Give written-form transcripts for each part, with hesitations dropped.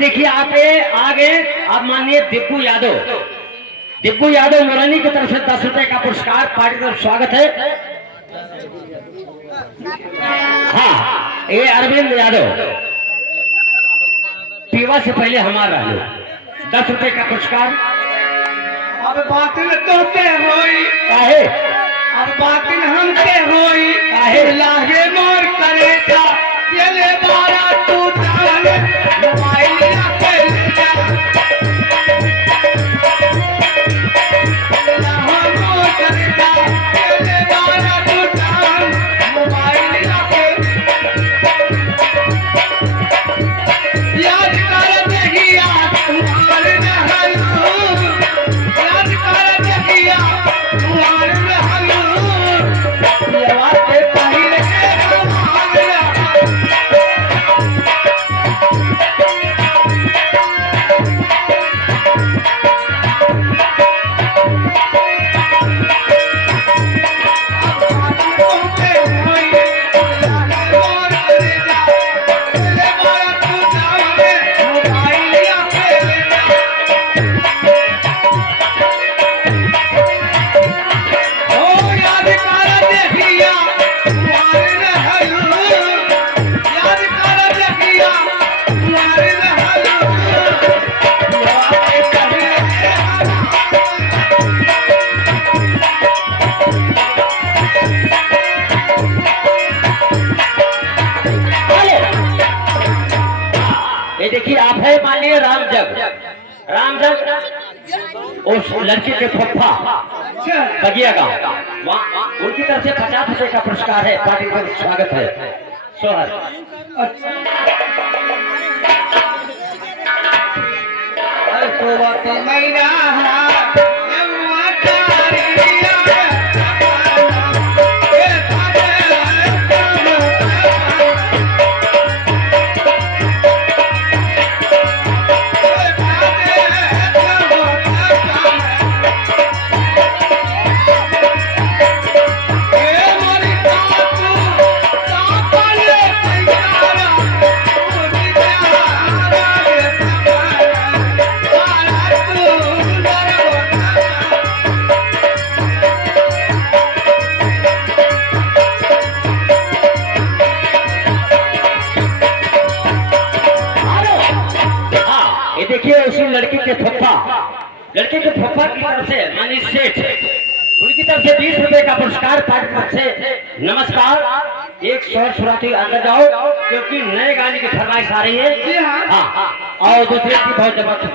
देखिए आपके आगे आप माननीय दिब्बू यादव मुरैनी की तरफ से 10 रुपए का पुरस्कार पार्टी की तरफ स्वागत है। हाँ, ये अरविंद यादव पीवा से पहले हमारा 10 रुपए का पुरस्कार। अब बातिल तोते होई काहे, अब बातिल हमसे होई काहे लागे मोर करे था ये ले बारा तू जाने मोबाइल पे ले जा लागे मोर करे था ये ले बारा तू जाने मोबाइल पे याद कर देहिया तुम्हारे रहलू याद कर देहिया तुम्हारे रहलू याद के पहिल के तुम्हारे देखिए आप है माननीय रामजग उस लड़की के फप्पा बगिया गांव, उनकी तरफ से 50 रुपए का पुरस्कार है। पार्टी का स्वागत है। सोहर देखिए उसी लड़की के फप्पा की तरफ से माननीय सेठ, उनकी तरफ से 20 रुपए का पुरस्कार पार्टी तरफ से। नमस्कार, एक शहर सुराती अंदर जाओ क्योंकि नए गाने की फरमाइश आ रही है। हाँ, और दूसरे की बहुत जबरदस्त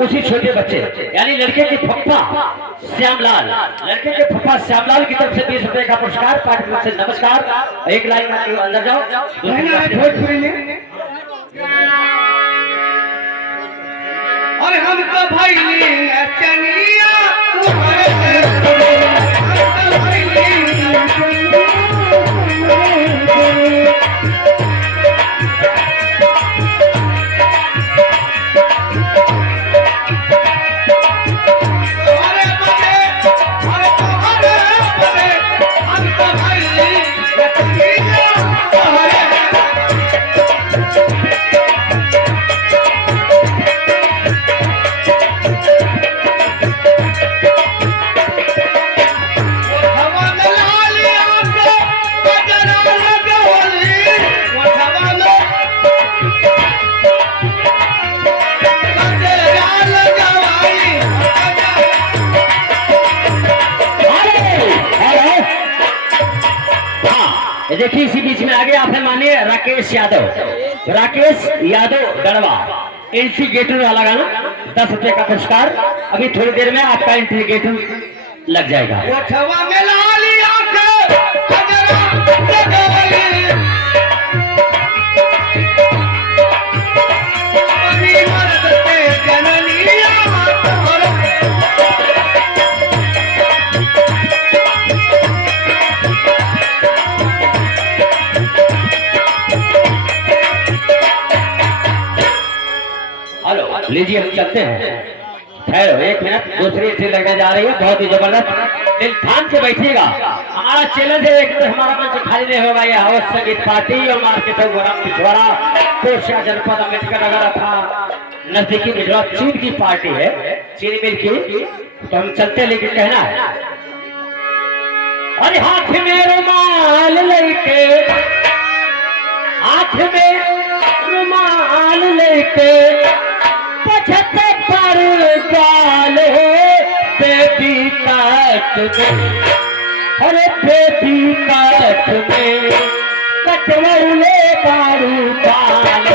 उसी छोटे बच्चे यानी लड़के के फप्पा श्यामलाल, लड़के के फप्पा श्यामलाल की तरफ से 20 रुपए का पुरस्कार पार्टी तरफ से। नमस्कार, एक लाइन में अंदर जाओ। और हम तो भाई चनिया ये देखिए इसी बीच में आगे आप है मानिए राकेश यादव, राकेश यादव गढ़वा, इंटीग्रेटर वाला गाना 10 रुपए का पुरस्कार। अभी थोड़ी देर में आपका इंटीग्रेटर लग जाएगा। ओठवा में लाली आंखें, कजरा के डोली, अपनी मर्द के जननिया तोरे। हेलो लीजिए हम चलते हैं। ठहरो एक मिनट, दूसरी ट्रेन लगने जा रही है, बहुत ही जबरदस्त। दिल थाम के बैठिएगा। हमारा चैलेंज है, एक हमारा मंच खाली नहीं होगा। ये हवस संगीत पार्टी और मार्केट पिछवाड़ा कोशिया जनपद अम्बेडकर नगर था नजदीकी बिजवा चीन की पार्टी है, चीनी मिल की। तो हम चलते लेकिन कहना है अरे हाथ में रुमाल लेके, हाथ में रुमाल लेके 75 गाले बेबी काट में, अरे बेबी काट में कटवले बारू बाल